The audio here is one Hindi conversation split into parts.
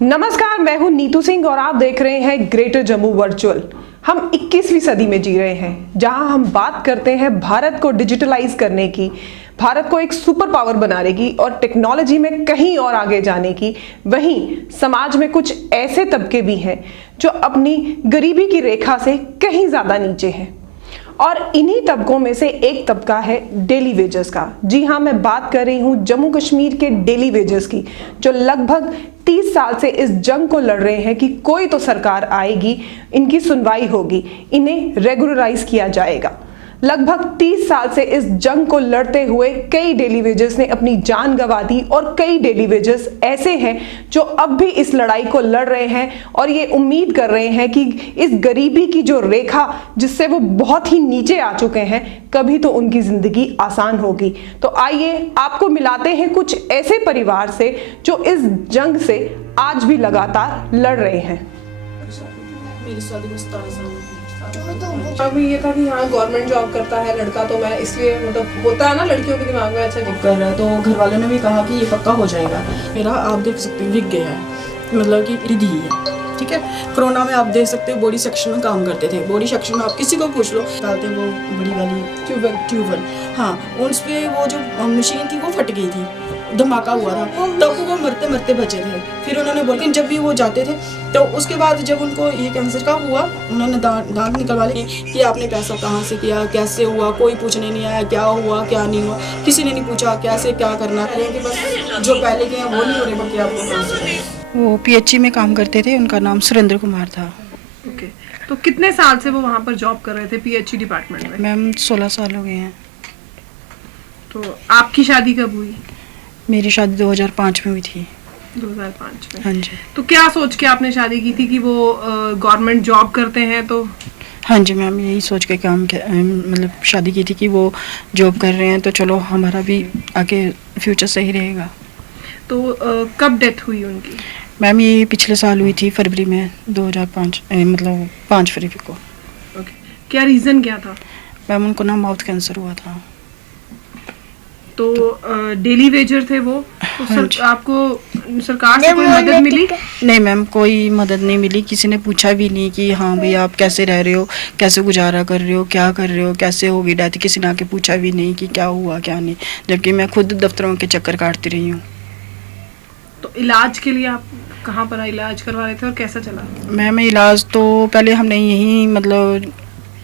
नमस्कार, मैं हूं नीतू सिंह और आप देख रहे हैं ग्रेटर जम्मू वर्चुअल। हम 21वीं सदी में जी रहे हैं, जहां हम बात करते हैं भारत को डिजिटलाइज करने की, भारत को एक सुपर पावर बनाने की और टेक्नोलॉजी में कहीं और आगे जाने की। वहीं समाज में कुछ ऐसे तबके भी हैं जो अपनी गरीबी की रेखा से कहीं ज्यादा नीचे हैं, और इन्हीं तबकों में से एक तबका है डेली वेजर्स का। जी हाँ, मैं बात कर रही हूँ जम्मू कश्मीर के डेली वेजर्स की, जो लगभग 30 साल से इस जंग को लड़ रहे हैं कि कोई तो सरकार आएगी, इनकी सुनवाई होगी, इन्हें रेगुलराइज किया जाएगा। लगभग 30 साल से इस जंग को लड़ते हुए कई डेली वेजर्स ने अपनी जान गंवा दी, और कई डेली वेजर्स ऐसे हैं जो अब भी इस लड़ाई को लड़ रहे हैं और ये उम्मीद कर रहे हैं कि इस गरीबी की जो रेखा जिससे वो बहुत ही नीचे आ चुके हैं, कभी तो उनकी जिंदगी आसान होगी। तो आइए आपको मिलाते हैं कुछ ऐसे परिवार से जो इस जंग से आज भी लगातार लड़ रहे हैं। मेरी शादी को 17 साल हो गए। अभी ये था कि हाँ गवर्नमेंट जॉब करता है लड़का, तो मैं इसलिए मतलब होता है ना लड़कियों के दिमाग में अच्छा कर रहा है, तो घर वालों ने भी कहा कि ये पक्का हो जाएगा। मेरा आप देख सकते हो विक गया है, मतलब कि रिधि है, ठीक है। कोरोना में आप देख सकते हो बॉडी सेक्शन में काम करते थे। बॉडी सेक्शन में आप किसी को पूछ लो, डालते वो बड़ी वाली ट्यूबवेल, हाँ, उस पे वो जो मशीन थी वो फट गई थी, धमाका हुआ था, तब वो मरते मरते बचे थे। फिर उन्होंने बोला कि जब भी वो जाते थे, तो उसके बाद जब उनको ये कैंसर का हुआ, उन्होंने दांत निकलवा लिए कि आपने पैसा कहाँ से किया, कैसे हुआ, कोई पूछने नहीं आया, क्या हुआ क्या नहीं हुआ, किसी ने नहीं पूछा कैसे क्या करना है, कि बस जो पहले के हैं वो नहीं हो रहे, बाकी आपको। वो पीएचई में काम करते थे, उनका नाम सुरेंद्र कुमार था। ओके, तो कितने साल से वो वहाँ पर जॉब कर रहे थे पीएचई डिपार्टमेंट में? मैम 16 साल हो गए हैं। तो आपकी शादी कब हुई? मेरी शादी 2005 में हुई थी। 2005 में? हाँ जी। तो क्या सोच के आपने शादी की थी कि वो गवर्नमेंट जॉब करते हैं? तो हाँ जी मैम, यही सोच के काम मतलब शादी की थी कि वो जॉब कर रहे हैं, तो चलो हमारा भी आगे फ्यूचर सही रहेगा। तो कब डेथ हुई उनकी? मैम ये पिछले साल हुई थी, फरवरी में 2005, मतलब 5 फरवरी को। ओके, क्या रीज़न क्या था? मैम उनको ना माउथ कैंसर हुआ था। तो डेली वेजर थे वो, तो आपको सरकार से कोई मदद मिली? नहीं मैम, कोई मदद नहीं मिली। किसी ने पूछा भी नहीं कि हाँ भाई आप कैसे रह रहे हो, कैसे गुजारा कर रहे हो, क्या कर रहे हो, कैसे होगी डेथ। किसी ने आके पूछा भी नहीं कि क्या हुआ क्या नहीं, जबकि मैं खुद दफ्तरों के चक्कर काटती रही हूँ। तो इलाज के लिए आप कहाँ पर इलाज करवा रहे थे और कैसा चला? मैम इलाज तो पहले हमने यहीं मतलब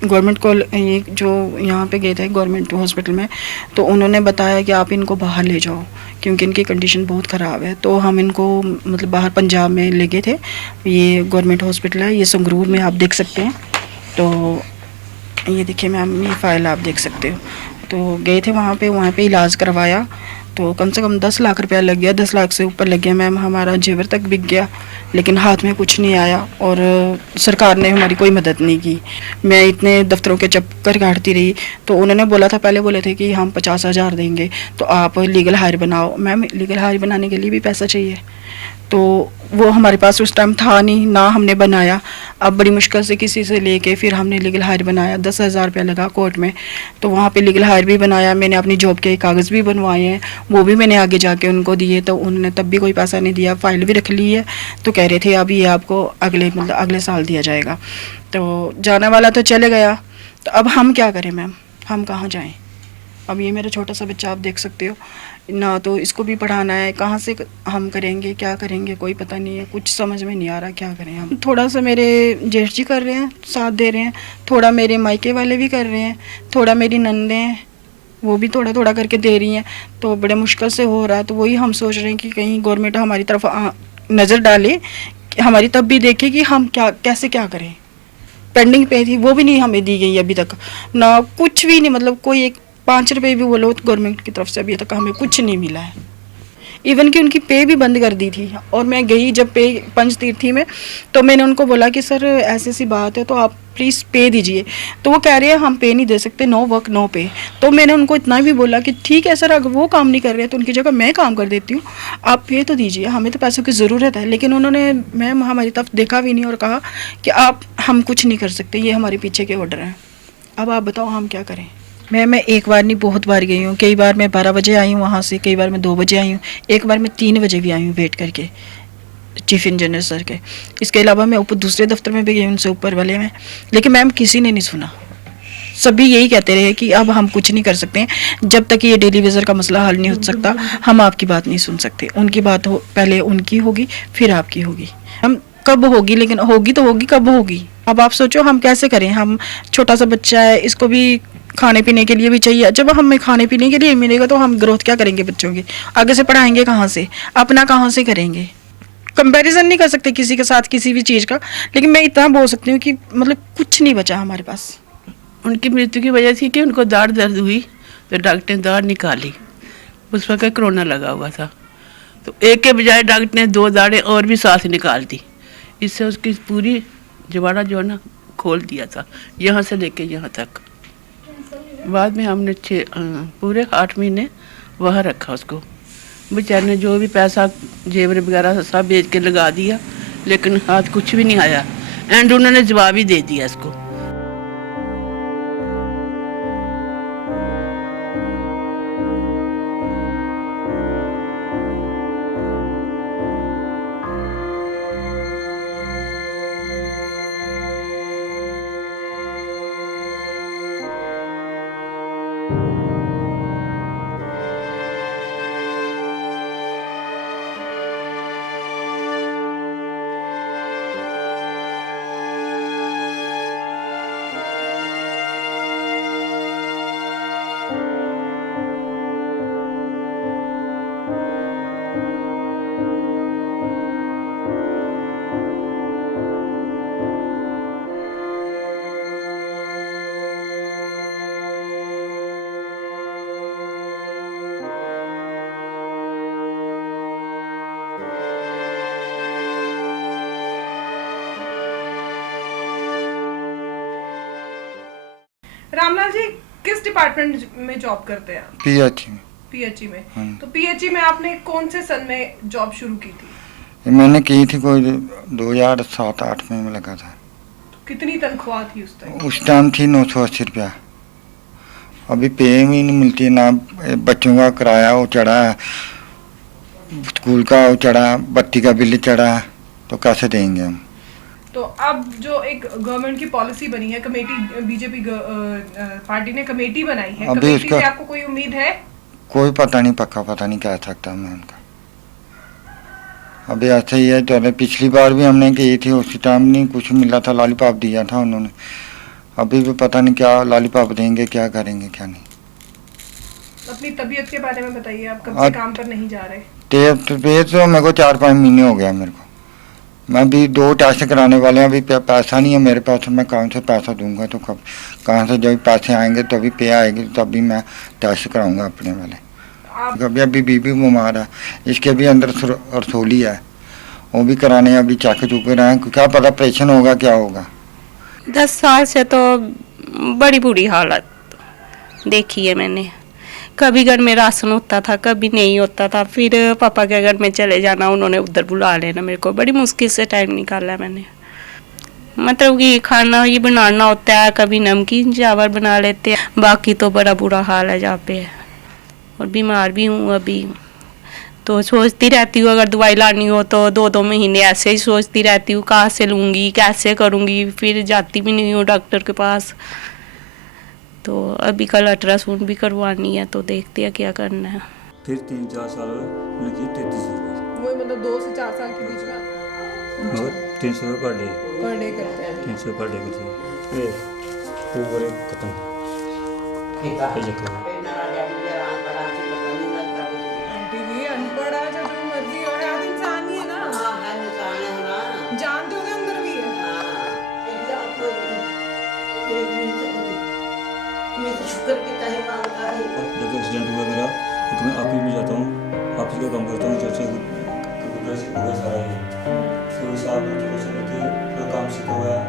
गवर्नमेंट को, ये जो यहाँ पे गए थे गवर्नमेंट हॉस्पिटल में, तो उन्होंने बताया कि आप इनको बाहर ले जाओ क्योंकि इनकी कंडीशन बहुत ख़राब है। तो हम इनको मतलब बाहर पंजाब में ले गए थे। ये गवर्नमेंट हॉस्पिटल है, ये संगरूर में, आप देख सकते हैं। तो ये देखिए मैम, ये फाइल आप देख सकते हो। तो गए थे वहाँ पे इलाज करवाया, तो कम से कम 10 लाख रुपया लग गया, 10 लाख से ऊपर लग गया मैम। हमारा जेवर तक बिक गया, लेकिन हाथ में कुछ नहीं आया, और सरकार ने हमारी कोई मदद नहीं की। मैं इतने दफ्तरों के चक्कर काटती रही, तो उन्होंने बोला था, पहले बोले थे कि हम 50,000 देंगे तो आप लीगल हायर बनाओ। मैम लीगल हायर बनाने के लिए भी पैसा चाहिए, तो वो हमारे पास उस टाइम था नहीं, ना हमने बनाया। अब बड़ी मुश्किल से किसी से लेके फिर हमने लीगल हायर बनाया, 10,000 रुपया लगा कोर्ट में। तो वहाँ पे लीगल हायर भी बनाया, मैंने अपनी जॉब के कागज़ भी बनवाए हैं, वो भी मैंने आगे जाके उनको दिए, तो उन्होंने तब भी कोई पैसा नहीं दिया। फाइल भी रख ली है, तो कह रहे थे अभी ये आपको अगले साल दिया जाएगा। तो जाने वाला तो चले गया, तो अब हम क्या करें मैम, हम कहाँ जाएँ? अब ये मेरा छोटा सा बच्चा आप देख सकते हो ना, तो इसको भी पढ़ाना है, कहाँ से हम करेंगे, क्या करेंगे, कोई पता नहीं है, कुछ समझ में नहीं आ रहा क्या करें हम। थोड़ा सा मेरे जेठ जी कर रहे हैं, साथ दे रहे हैं, थोड़ा मेरे मायके वाले भी कर रहे हैं, थोड़ा मेरी नंदें हैं वो भी थोड़ा थोड़ा करके दे रही हैं, तो बड़े मुश्किल से हो रहा है। तो वही हम सोच रहे हैं कि कहीं गवर्नमेंट हमारी तरफ नज़र डाले, हमारी तब भी देखे कि हम कैसे क्या करें। पेंडिंग पे थी, वो भी नहीं हमें दी गई अभी तक, ना कुछ भी नहीं, मतलब कोई एक 5 रुपये भी बोलो गवर्नमेंट की तरफ से अभी तक हमें कुछ नहीं मिला है। इवन कि उनकी पे भी बंद कर दी थी, और मैं गई जब पे पंचतीर्थी में, तो मैंने उनको बोला कि सर ऐसी ऐसी बात है, तो आप प्लीज़ पे दीजिए। तो वो कह रहे हैं हम पे नहीं दे सकते, नो वर्क नो पे। तो मैंने उनको इतना भी बोला कि ठीक है सर, अगर वो काम नहीं कर रहे तो उनकी जगह मैं काम कर देती हूँ, आप पे तो दीजिए, हमें तो पैसों की ज़रूरत है। लेकिन उन्होंने मैम हमारी तरफ देखा भी नहीं और कहा कि हम कुछ नहीं कर सकते, ये हमारे पीछे के ऑर्डर हैं। अब आप बताओ हम क्या करें। मैं एक बार नहीं बहुत बार गई हूँ। कई बार मैं 12 बजे आई हूँ वहाँ से, कई बार मैं 2 बजे आई हूँ, एक बार मैं 3 बजे भी आई हूँ वेट करके। चीफ इंजीनियर सर के। इसके अलावा मैं ऊपर दूसरे दफ्तर में भी गई उनसे, ऊपर वाले में, लेकिन मैम किसी ने नहीं सुना। सभी यही कहते रहे कि अब हम कुछ नहीं कर सकते हैं, जब तक ये डेली वेजर का मसला हल नहीं हो सकता हम आपकी बात नहीं सुन सकते। उनकी बात पहले उनकी होगी फिर आपकी होगी। हम कब होगी, लेकिन होगी तो होगी, कब होगी? अब आप सोचो हम कैसे करें? हम छोटा सा बच्चा है, इसको भी खाने पीने के लिए भी चाहिए। जब हमें खाने पीने के लिए मिलेगा तो हम ग्रोथ क्या करेंगे बच्चों की? आगे से पढ़ाएंगे कहाँ से? अपना कहाँ से करेंगे? कंपैरिजन नहीं कर सकते किसी के साथ किसी भी चीज़ का, लेकिन मैं इतना बोल सकती हूँ कि मतलब कुछ नहीं बचा हमारे पास। उनकी मृत्यु की वजह थी कि उनको दाढ़ दर्द हुई तो डॉक्टर ने दाढ़ निकाली। उस वक्त कोरोना लगा हुआ था, तो एक के बजाय डॉक्टर ने 2 दाढ़ें और भी साथ निकाल दी। इससे उसकी पूरी जवाड़ा जो है ना खोल दिया था, यहाँ से लेके यहाँ तक। बाद में हमने पूरे 8 महीने वहाँ रखा उसको। बेचारे ने जो भी पैसा जेवर वगैरह सब बेच के लगा दिया, लेकिन हाथ कुछ भी नहीं आया। एंड उन्होंने जवाब ही दे दिया इसको। रामलाल जी किस डिपार्टमेंट में जॉब करते हैं? पीएचई में। पीएचई में। हाँ। तो पीएचई में आपने कौन से सन में जॉब शुरू की थी? ये मैंने की थी कोई 2007-8 में लगा था। तो कितनी तनख्वाह थी उस टाइम? उस टाइम थी 980 रुपया। अभी पे भी नहीं मिलती, ना बच्चों का किराया वो चढ़ा है, स्कूल का वो चढ़ा, बत्ती का बिल चढ़ा, तो कैसे देंगे हम? तो अब जो एक गवर्नमेंट की पॉलिसी बनी है, कमेटी बीजेपी पार्टी ने कमेटी बनाई है, अभी कमेटी उसका- से आपको कोई उम्मीद है? कोई पता नहीं, पक्का पता नहीं कह सकता मैं उनका। अभी ऐसे ही है, तो पिछली बार भी हमने की थी, उसी टाइम नहीं कुछ मिला था, लॉलीपॉप दिया था उन्होंने। अभी भी पता नहीं क्या लॉलीपॉप देंगे, क्या करेंगे क्या नहीं। अपनी तबीयत के बारे में बताइए, आप कब से आज- काम पर नहीं जा रहे? तबीयत तो मेरे को 4-5 महीने हो गया मेरे को। मैं भी 2 टेस्ट कराने वाले हैं, अभी पैसा नहीं है मेरे पास, तो मैं कहाँ से पैसा दूंगा? तो कब कहाँ से जब पैसे आएंगे तभी पे आएगी, तभी मैं टेस्ट कराऊंगा अपने वाले। आप अभी अभी बीबी बीमार है, इसके भी अंदर रसोली है, वो भी कराने अभी चेक चुके रहे हैं, क्या पता ऑपरेशन होगा क्या होगा। 10 साल से तो बड़ी बुरी हालत देखी है मैंने। कभी घर में राशन होता था, कभी नहीं होता था, फिर पापा के घर में चले जाना, उन्होंने उधर बुला लेना मेरे को। बड़ी मुश्किल से टाइम निकाला मैंने। मतलब कि खाना ये बनाना होता है, कभी नमकीन चावल बना लेते हैं, बाकी तो बड़ा बुरा हाल है जहाँ पे। और बीमार भी हूँ अभी, तो सोचती रहती हूँ अगर दवाई लानी हो तो 2-2 महीने ऐसे ही सोचती रहती हूँ कहाँ से लूँगी, कैसे करूँगी, फिर जाती भी नहीं हूँ डॉक्टर के पास। तो अभी कल अल्ट्रासाउंड भी करवानी है, तो देखते हैं क्या करना है। फिर 3-4 साल लगी 33 रुपये, वो मतलब 2 से 4 साल के बीच में मगर 300 रुपये पर डे, पर डे करते हैं। 300 पर डे करती है। ऊपर खत्म आंटी जी अनपढ़ है, जो मर्जी हो, आप इंसान ही है ना, जानते हो अंदर भी है। जब एक्सीडेंट हुआ मेरा, तो मैं ऑफिस में जाता हूँ, ऑफिस का काम करता हूँ, जब से कंप्यूटर से हुआ सारा ये, फिर उस आप जो काम सीखा हुआ है।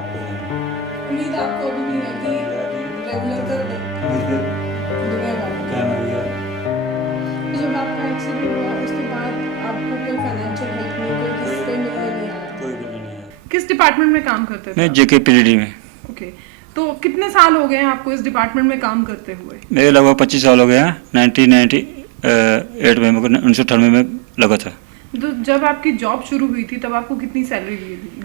उम्मीद आपको अभी भी है कि रेगुलर कर दे दुनिया भर। क्या मैं भैया तो जब आपका एक्सीडेंट हुआ उसके बाद आपको कोई फाइनेंशियल हेल्प नहीं, कोई किसी कोई मिलने नहीं आया? कोई भी नहीं है। किस डिपार्टमेंट में काम करते थे? मैं जेके पीडीडी में। ओके, तो कितने साल हो गए हैं आपको इस डिपार्टमेंट में काम करते हुए? मेरे लगभग 25 साल हो गए हैं। 1998 में 1998 में लगा था। तो जब आपकी जॉब शुरू हुई थी तब आपको कितनी सैलरी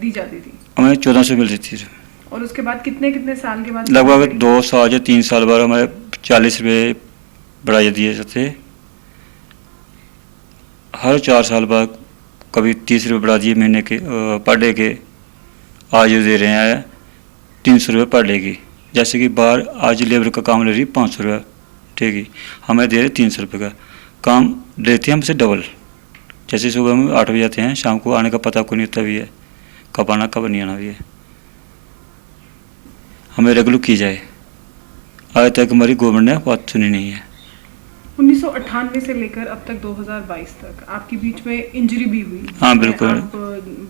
दी जाती थी हमें 1400 मिलती थी। और उसके बाद कितने कितने साल के बाद लगभग 2 साल या 3 साल बाद हमें 40 रुपये बढ़ाए दिए जाते। हर 4 साल बाद कभी 30 रुपये बढ़ा दिए महीने के पर डे के। आज जो दे रहे हैं 300 रुपये पर डे की। जैसे कि बाहर आज लेबर का काम ले रही 500 रुपये, ठीक है, हमें दे रहे 300 रुपये का काम देते हैं हमसे डबल। जैसे सुबह में 8 बजे आते हैं, शाम को आने का पता कोई नहीं होता भी है, कब आना कब नहीं आना भी है। हमें रेगुलर की जाए, आज तक हमारी गवर्नमेंट ने बात सुनी नहीं है। 1998 से लेकर अब तक 2022 तक आपके बीच में इंजरी भी हुई। हाँ, बिल्कुल। आप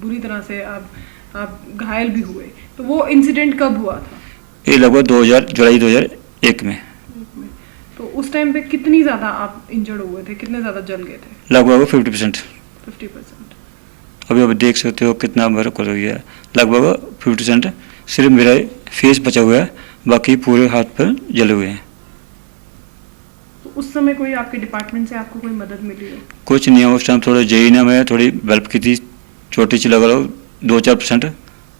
बुरी तरह से आप घायल भी हुए, तो वो इंसिडेंट कब हुआ था? ये लगभग जुलाई 2001 में। तो उस टाइम पे कितनी ज़्यादा आप इंजर्ड हुए थे, कितने ज़्यादा जल गए थे? लगभग 50%। 50%। अभी अब देख सकते हो कितना मेरा कर हुई है। लगभग 50% सिर्फ मेरा फेस बचा हुआ है, बाकी पूरे हाथ पर जले हुए हैं। तो उस समय कोई आपके डिपार्टमेंट से आपको कोई मदद मिली हो? कुछ नहीं है। उस टाइम थोड़ा जेई ने हमें थोड़ी हेल्प की थी, छोटी सी लगा लो 2-4%।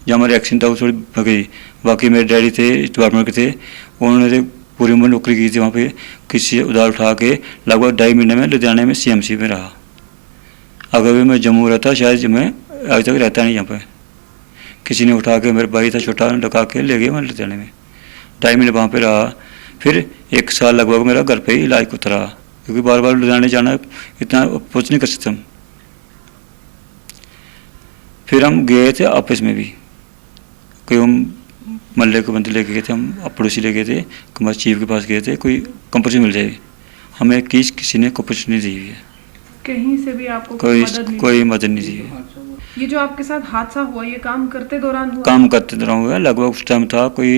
जब हमारे एक्सीडेंट था वो थोड़ी भगी। बाकी मेरे डैडी थे डिपार्टमेंट के थे, उन्होंने पूरी उम्र नौकरी की थी वहाँ पे। किसी उधार उठा के लगभग 2.5 महीने में लुधियाने में CMC में रहा। अगर भी मैं जम्मू रहता शायद मैं आज तक रहता नहीं यहाँ पे। किसी ने उठा के, मेरे भाई था छोटा, लगा के ले गया मैं लुधियाने में। 2.5 महीने वहाँ पे रहा। फिर 1 साल लगभग मेरा घर पे ही इलाज को रहा, क्योंकि बार बार लुधियाने जाना इतना अप्रोच नहीं कर सकते हम। फिर हम गए थे ऑफिस में भी, कोई हम मल्ले को बंदे लेके गए थे, हम पड़ोसी ले गए थे, हमारे चीफ के पास गए थे, कोई कंपनी मिल जाए। हमें किसी ने कंपनी नहीं दी हुई है, कहीं से भी आपको कोई मदद मदद नहीं दी है। ये जो आपके साथ हादसा हुआ, ये काम करते दौरान हुआ? काम करते दौरान हुआ। लगभग उस टाइम था कोई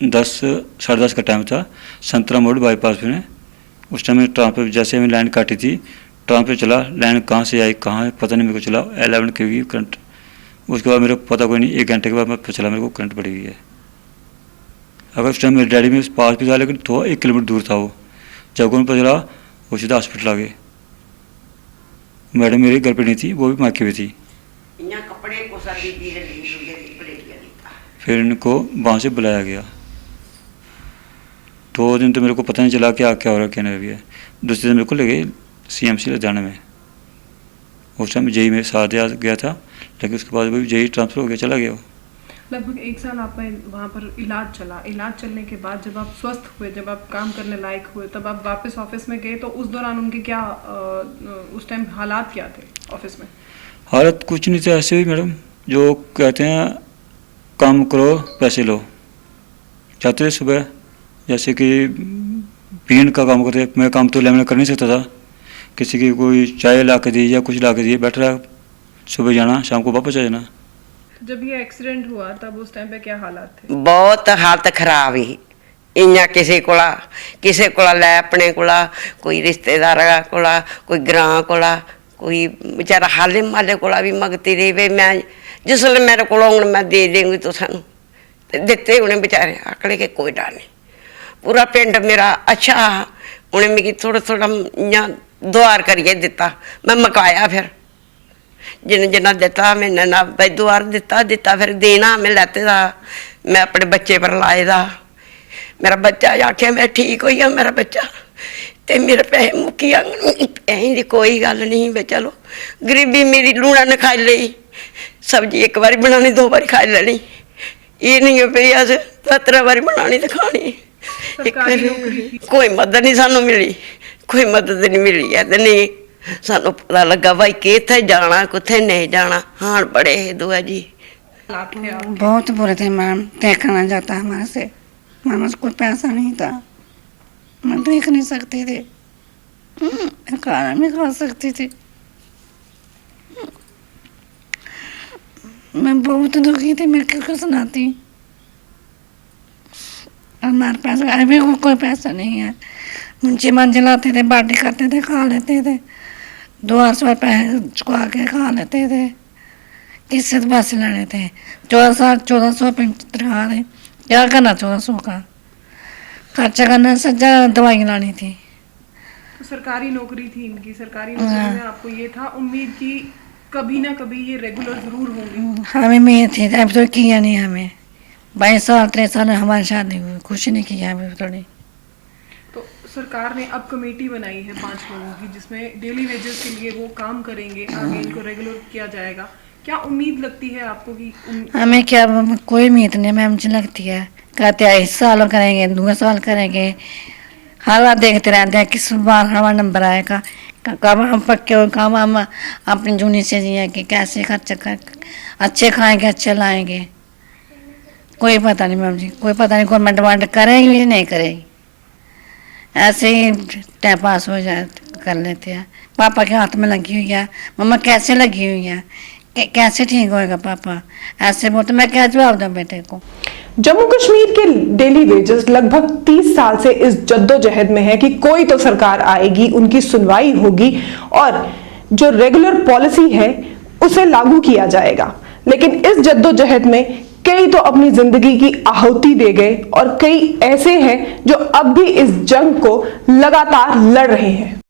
10 साढ़े 10 का टाइम था, संतरा मोड़ बाईपास में। उस टाइम में ट्रांसफर, जैसे हमें लाइन काटी थी, ट्रांसफर चला, लाइन कहाँ से आई कहाँ है पता नहीं मेरे को चला। 11 की हुई करंट। उसके बाद मेरे को पता कोई नहीं, 1 घंटे के बाद मैं पता चला मेरे को करंट पड़ी हुई है। अगर उस टाइम मेरे डैडी में पास भी था, लेकिन थोड़ा 1 किलोमीटर दूर था वो। जब उन्हें पता चला वो सीधा हॉस्पिटल आ गए। मैडम मेरे घर पे नहीं थी, वो भी मायके में थी। फिर इनको वहाँ से बुलाया गया। 2 दिन तो मेरे को पता नहीं चला क्या क्या हो रहा क्या नहीं भी है। दूसरे दिन मेरे को ले गए CMC लुधियाना में। उस टाइम जेई मेरे साथ गया था, लेकिन उसके बाद भी जेई ट्रांसफर हो गया, चला गया वो। लगभग 1 साल आपका वहाँ पर इलाज चला। इलाज चलने के बाद जब आप स्वस्थ हुए, जब आप काम करने लायक हुए, तब आप वापस ऑफिस में गए, तो उस दौरान उनके क्या उस टाइम हालात क्या थे ऑफिस में? हालत कुछ नहीं था, ऐसे ही मैडम जो कहते हैं काम करो पैसे लो। जाते थे सुबह, जैसे कि पीन का काम करते, मैं काम तो लेमन कर नहीं सकता था। किसी की कोई चाय ला के दी या कुछ ला के दिए, बैठ रहा, सुबह जाना शाम को वापस आ जाना। जब ये एक्सीडेंट हुआ तब उस टाइम पे क्या हालात थे? बहुत हालत खराब ही। इयां किसी कोला लै, अपने कोला, कोई रिश्तेदार कोला, कोई ग्रां कोला, कोई बेचारा हाले माले कोला भी मंगती रही। वे मैं जिसले मेरे को मैं दे देंगी तो सानू दिते। उन्हें बेचारे आकड़े के कोई डर नहीं। पूरा पिंड मेरा अच्छा, उन्हें मिगी थोड़ा थोड़ा इयां दुआर करिए दिता। मैं मकाया फिर जिन्ना दिता मैंने ना भाई दुआर दिता फिर देना मैं लैते दा, मैं अपने बच्चे पर लाए दा। मेरा बच्चा आख्या मैं ठीक होई मेरा बच्चा, ते मेरे पैसे मुक्की जाङन। पैसे दी कोई गल नहीं वे, चलो गरीबी मेरी लूना ने खाई ली। सब्जी 1 बारी बनानी 2 बारी खाई लेनी, ये नहीं है भाई अस 17 बारी बनानी तो खानी। कोई मदद नहीं सानू मिली, कोई मदद नहीं मिली है। तो नहीं सानू पता लगा भाई किथे जाना किथे नहीं जाना। हाँ बड़े दुआ जी बहुत बुरे थे मैम। देखना जाता हमारे से, हमारे पास कोई पैसा नहीं था, मैं देख नहीं सकती थी, खाना नहीं खा सकती थी। मैं बहुत दुखी थी, मैं किसको सुनाती। हमारे पास अभी कोई पैसा नहीं है। मुंशी मंजिलाते थे, बाटी करते थे, खा लेते थे। 200 पैसे चुका के खा लेते थे, किससे पैसे लेने थे। 1400 तनख्वाह थे, क्या करना 1400 का खर्चा करना, सज्जा दवाई लानी थी। तो सरकारी नौकरी थी इनकी, सरकारी नौकरी में आपको ये था उम्मीद कि कभी ना कभी ये रेगुलर जरूर होंगे। हमें में थी, अब तो किया नहीं हमें। 22 साल 23 साल हमारी शादी हुई, कुछ नहीं किया हमें थोड़ी। तो सरकार ने अब कमेटी बनाई है 5 लोगों की, जिसमें डेली वेजेस के लिए वो काम करेंगे, आगे इनको रेगुलर किया जाएगा। क्या उम्मीद लगती है आपको कि हमें क्या, कोई उम्मीद नहीं मैम जी लगती है। कहते हैं इस साल करेंगे, 2 साल करेंगे, हालात देखते रहते हैं किस बार हमारा नंबर आएगा, कब हम पक्के हो, कब हम अपनी जूनी से जिए कि कैसे खर्च कर अच्छे खाएंगे अच्छे लाएंगे। कोई पता नहीं मैम जी, कोई पता नहीं गवर्नमेंट वांट करेगी या नहीं करेगी, ऐसे ही टाइम पास हो जाए कर लेते हैं। पापा के हाथ में लगी हुई है, मम्मा कैसे लगी हुई है, कैसे ठीक होएगा पापा, ऐसे बोलते, मैं क्या जवाब दूं बेटे को। जम्मू कश्मीर के डेली वेजेस लगभग 30 साल से इस जद्दोजहद में है कि कोई तो सरकार आएगी, उनकी सुनवाई होगी और जो रेगुलर पॉलिसी है उसे लागू किया जाएगा। लेकिन इस जद्दोजहद में कई तो अपनी जिंदगी की आहुति दे गए और कई ऐसे हैं जो अब भी इस जंग को लगातार लड़ रहे हैं।